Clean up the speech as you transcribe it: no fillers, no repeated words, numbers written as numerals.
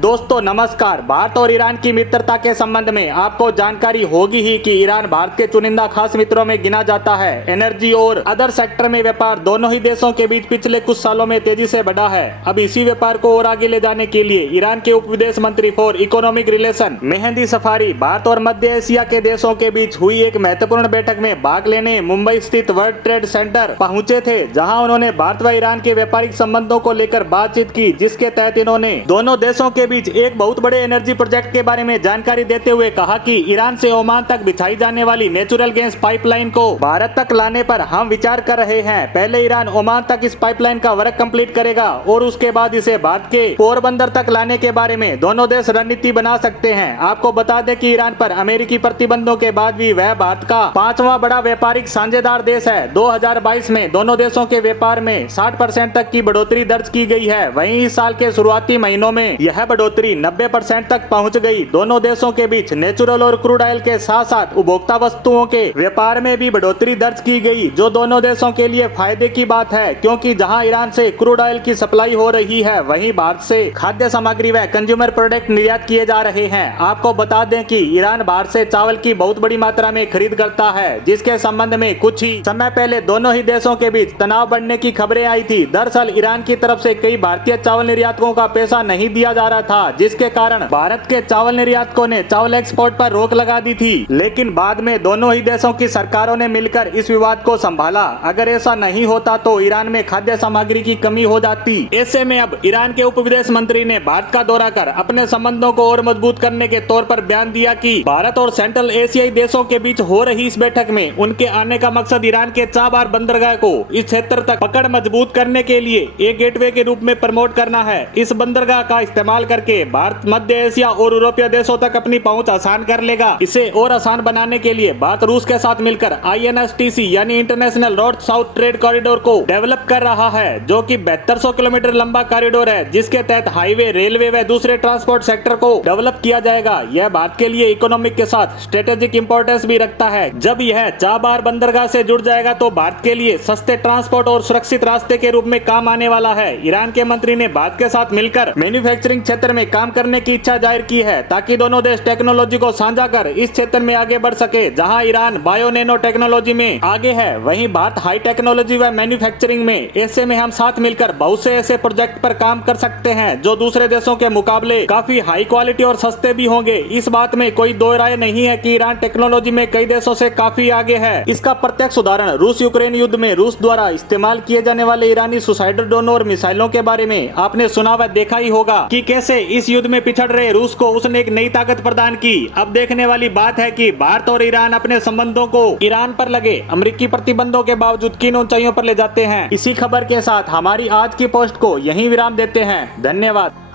दोस्तों नमस्कार। भारत और ईरान की मित्रता के संबंध में आपको जानकारी होगी ही कि ईरान भारत के चुनिंदा खास मित्रों में गिना जाता है। एनर्जी और अदर सेक्टर में व्यापार दोनों ही देशों के बीच पिछले कुछ सालों में तेजी से बढ़ा है। अब इसी व्यापार को और आगे ले जाने के लिए ईरान के उप विदेश मंत्री for economic relation mehndi safari Bharat और मध्य एशिया के देशों के बीच हुई एक महत्वपूर्ण बैठक में भाग लेने मुंबई स्थित वर्ल्ड ट्रेड सेंटर पहुंचे थे, जहां उन्होंने भारत व ईरान के व्यापारिक संबंधों को लेकर बातचीत की, जिसके तहत इन्होंने दोनों देशों के बीच एक बहुत बड़े एनर्जी प्रोजेक्ट के बारे में जानकारी देते हुए कहा कि ईरान से ओमान तक बिछाई जाने वाली नेचुरल गैस पाइपलाइन को भारत तक लाने पर हम विचार कर रहे हैं। पहले ईरान ओमान तक इस पाइपलाइन का वर्क कंप्लीट करेगा और उसके बाद इसे भारत के पोरबंदर तक लाने के बारे में दोनों देश रणनीति बना सकते हैं। आपको बता दें कि ईरान पर अमेरिकी प्रतिबंधों के बाद भी वह भारत का 5वां बड़ा व्यापारिक साझेदार देश है। 2022 में दोनों देशों के व्यापार में 60% तक की बढ़ोतरी दर्ज की गई है। वहीं इस साल के शुरुआती महीनों में यह बढ़ोतरी 90% तक पहुंच गई। दोनों देशों के बीच नेचुरल और क्रूड ऑयल के साथ साथ उपभोक्ता वस्तुओं के व्यापार में भी बढ़ोतरी दर्ज की गई, जो दोनों देशों के लिए फायदे की बात है, क्योंकि जहां ईरान से क्रूड ऑयल की सप्लाई हो रही है, वहीं भारत से खाद्य सामग्री व कंज्यूमर प्रोडक्ट निर्यात किए जा रहे हैं। आपको बता दें कि ईरान भारत से चावल की बहुत बड़ी मात्रा में खरीद करता है, जिसके संबंध में कुछ ही समय पहले दोनों ही देशों के बीच तनाव बढ़ने की खबरें आई थी। दरअसल ईरान की तरफ से कई भारतीय चावल निर्यातकों का पैसा नहीं दिया जा रहा था, जिसके कारण भारत के चावल निर्यातकों ने चावल एक्सपोर्ट पर रोक लगा दी थी। लेकिन बाद में दोनों ही देशों की सरकारों ने मिलकर इस विवाद को संभाला। अगर ऐसा नहीं होता तो ईरान में खाद्य सामग्री की कमी हो जाती। ऐसे में अब ईरान के उप विदेश मंत्री ने भारत का दौरा कर अपने संबंधों को और मजबूत करने के तौर पर बयान दिया कि भारत और सेंट्रल एशियाई देशों के बीच हो रही इस बैठक में उनके आने का मकसद ईरान के चाबार बंदरगाह को इस क्षेत्र तक पकड़ मजबूत करने के लिए एक गेटवे के रूप में प्रमोट करना है। इस बंदरगाह का इस्तेमाल करके भारत मध्य एशिया और यूरोपीय देशों तक अपनी पहुंच आसान कर लेगा। इसे और आसान बनाने के लिए भारत रूस के साथ मिलकर INSTC यानी international north south trade corridor को डेवलप कर रहा है, जो कि 7200 किलोमीटर लंबा कॉरिडोर है, जिसके तहत हाईवे, रेलवे व दूसरे ट्रांसपोर्ट सेक्टर को डेवलप किया जाएगा। यह भारत के लिए इकोनॉमिक के साथ स्ट्रेटेजिक इंपॉर्टेंस भी रखता है। जब यह चाबार बंदरगाह से जुड़ जाएगा तो भारत के लिए सस्ते ट्रांसपोर्ट और सुरक्षित रास्ते के रूप में काम आने वाला है। ईरान के मंत्री ने भारत के साथ मिलकर मैन्युफैक्चरिंग क्षेत्र में काम करने की इच्छा जाहिर की है, ताकि दोनों देश टेक्नोलॉजी को साझा कर इस क्षेत्र में आगे बढ़ सके। जहां ईरान बायो नैनो टेक्नोलॉजी में आगे है, वहीं भारत हाई टेक्नोलॉजी व मैन्युफैक्चरिंग में। ऐसे में हम साथ मिलकर बहुत से ऐसे प्रोजेक्ट पर काम कर सकते हैं जो दूसरे देशों के मुकाबले काफी हाई क्वालिटी और सस्ते भी होंगे। इस बात में कोई दो राय नहीं है कि ईरान टेक्नोलॉजी में कई देशों से काफी आगे है। इसका प्रत्यक्ष उदाहरण रूस यूक्रेन युद्ध में रूस द्वारा इस्तेमाल किए जाने वाले ईरानी सुसाइडर ड्रोन और मिसाइलों के बारे में आपने सुना व देखा ही होगा कि कैसे इस युद्ध में पिछड़ रहे रूस को उसने एक नई ताकत प्रदान की। अब देखने वाली बात है कि भारत और ईरान अपने संबंधों को ईरान पर लगे अमेरिकी प्रतिबंधों के बावजूद किन ऊंचाइयों पर ले जाते हैं। इसी खबर के साथ हमारी आज की पोस्ट को यहीं विराम देते हैं। धन्यवाद।